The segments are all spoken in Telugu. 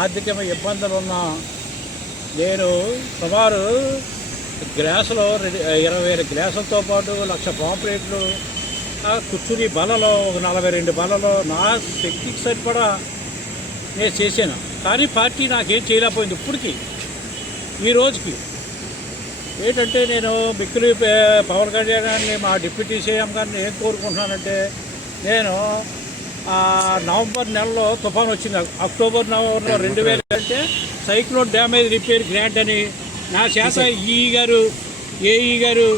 ఆర్థిక ఇబ్బందులు ఉన్న నేను సుమారు గ్లాసులో 20,000 గ్లాసులతో పాటు 1,00,000 పాంప్లెట్లు, కూర్చుని బలలో ఒక 42 బలలో నా శక్తికి సరిపడా నేను చేశాను. కానీ పార్టీ నాకేం చేయలేకపోయింది ఇప్పటికీ ఈ రోజుకి. ఏంటంటే నేను మిక్కిలి పవన్ కళ్యాణ్ గారిని, మా డిప్యూటీ సీఎం గారిని ఏం కోరుకుంటున్నానంటే, నేను నవంబర్ నెలలో తుఫాను వచ్చింది, అక్టోబర్ నవంబర్లో 2000 అంటే సైక్లోన్ డ్యామేజ్ రిపేర్ గ్రాంట్ అని నా చేత ఈఈ గారు, ఏఈ గారు,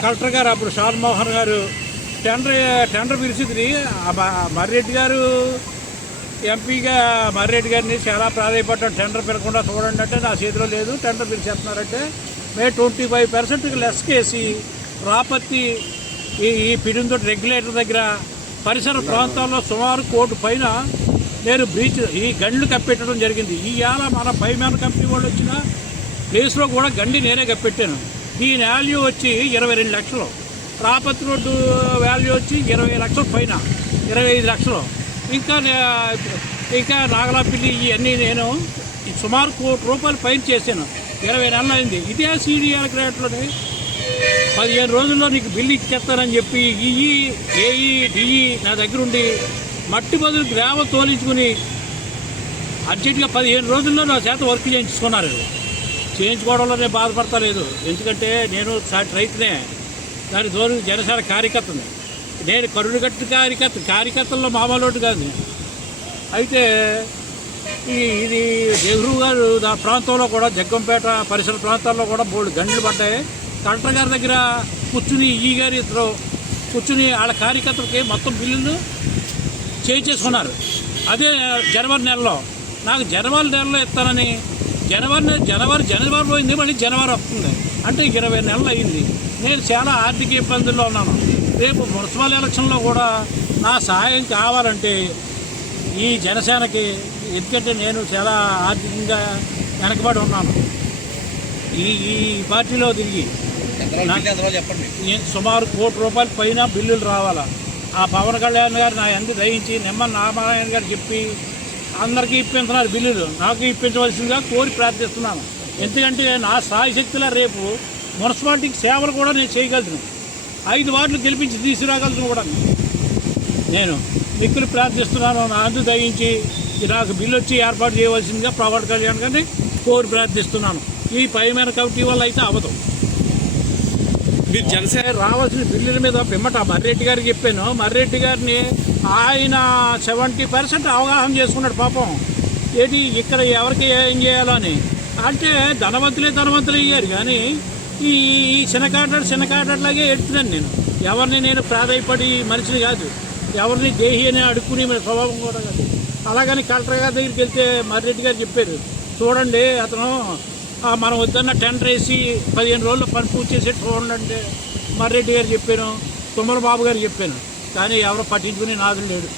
కలెక్టర్ గారు అప్పుడు షాన్మోహన్ గారు టెండర్ పిలిచింది. మర్రెడ్డి గారు ఎంపీగా మర్రెడ్డి గారిని చాలా ప్రాధాన్యపడ్డాను, టెండర్ పిలకుండా చూడండి అంటే నా చేతిలో లేదు, టెండర్ పిలిచేస్తున్నారంటే మేము 25% లెస్ కేసి రాపత్తి ఈ పిడుందొడ్డి రెగ్యులేటర్ దగ్గర పరిసర ప్రాంతాల్లో సుమారు 1 కోటి పైన నేను ఈ గండ్లు కప్పెట్టడం జరిగింది. ఈవేళ మన పైమాన కంపెనీ వాళ్ళు వచ్చిన ప్లేస్లో కూడా గండి నేనే కప్పెట్టాను. దీని వాల్యూ వచ్చి 22 లక్షలు, రాపత్తి రోడ్డు వాల్యూ వచ్చి 20 లక్షల పైన, 25 లక్షలు. ఇంకా నాగలాపిల్లి ఇవన్నీ నేను సుమారు 1 కోటి రూపాయలు పైన చేశాను. 20 నెలలు అయింది. ఇదే సీడీఆర్ గ్రాంట్లోని 15 రోజుల్లో నీకు బిల్లు ఇచ్చేస్తానని చెప్పి ఏఈ డిఈ నా దగ్గర ఉండి మట్టి బదులు గ్రామం తోలించుకుని అర్జెంటుగా 15 రోజుల్లో నా చేత వర్క్ చేయించుకున్నారు. చేయించుకోవడంలో నేను బాధపడతలేదు, ఎందుకంటే నేను రైతునే, దాని తోలు జనసేన కార్యకర్తని, నేను కరుడుగట్టు కార్యకర్తల్లో మామూలు కాదు. అయితే ఇది నెహ్రూ గారు ఆ ప్రాంతంలో కూడా జగ్గంపేట పరిసర ప్రాంతాల్లో కూడా 3 గంటలు పడ్డాయి. కలెక్టర్ గారి దగ్గర కూర్చుని ఈ గారి ఇద్దరు కూర్చుని వాళ్ళ కార్యకర్తలకి మొత్తం బిల్లులు చేయించేసుకున్నారు. అదే జనవరి నెలలో నాకు జనవరి నెలలో ఇస్తానని జనవరి పోయింది, మళ్ళీ జనవరి వస్తుంది అంటే 20 నెలలు అయింది. నేను చాలా ఆర్థిక ఇబ్బందుల్లో ఉన్నాను. రేపు మున్సిపల్ ఎలక్షన్లో కూడా నా సహాయం కావాలంటే ఈ జనసేనకి, ఎందుకంటే నేను చాలా ఆర్థికంగా వెనకబడి ఉన్నాను. ఈ పార్టీలో తిరిగి సుమారు 1 కోటి రూపాయల పైన బిల్లులు రావాలా. ఆ పవన్ కళ్యాణ్ గారు నా ఎందుకు దయించి నిమ్మల నారాయణ గారు చెప్పి అందరికీ ఇప్పించున్నారు బిల్లులు, నాకు ఇప్పించవలసిందిగా కోరి ప్రార్థిస్తున్నాను. ఎందుకంటే నా స్థాయి శక్తిలో రేపు మున్సిపాలిటీకి సేవలు కూడా నేను చేయగలను, 5 వార్డులు గెలిపించి తీసుకురాగలను కూడా. నేను మిక్కులు ప్రార్థిస్తున్నాను, నా అందు దయించి నాకు బిల్లు వచ్చి ఏర్పాటు చేయవలసిందిగా పవన్ కళ్యాణ్ గారిని కోరి ప్రార్థిస్తున్నాను. ఈ పైమైన కమిటీ వల్ల అయితే అవ్వదు. మీరు జనసేన రావాల్సిన బిల్లుల మీద పిమ్మట మర్రెడ్డి గారికి చెప్పాను. మర్రెడ్డి గారిని ఆయన 70% అవగాహన చేసుకున్నాడు పాపం. ఏది ఇక్కడ ఎవరికి ఏం చేయాలో అని. అంటే ధనవంతులు అయ్యారు, కానీ ఈ చిన్నకాటలాగే ఎడుతున్నాను నేను. ఎవరిని నేను ప్రాధాయపడి మనిషిని కాదు, ఎవరిని దేహి అని అడుక్కునే స్వభావం కూడా కాదు. అలాగని కలెక్టర్ గారి దగ్గరికి వెళ్తే మర్రెడ్డి గారు చెప్పారు, చూడండి అతను మనం వద్దన్న టెండర్ వేసి 15 రోజుల్లో పని పూర్తి చేసి చూడండి అంటే మర్రెడ్డి గారు చెప్పాను, తుమ్మల బాబు గారు చెప్పాను, కానీ ఎవరో పట్టించుకునే నాదులు లేడు.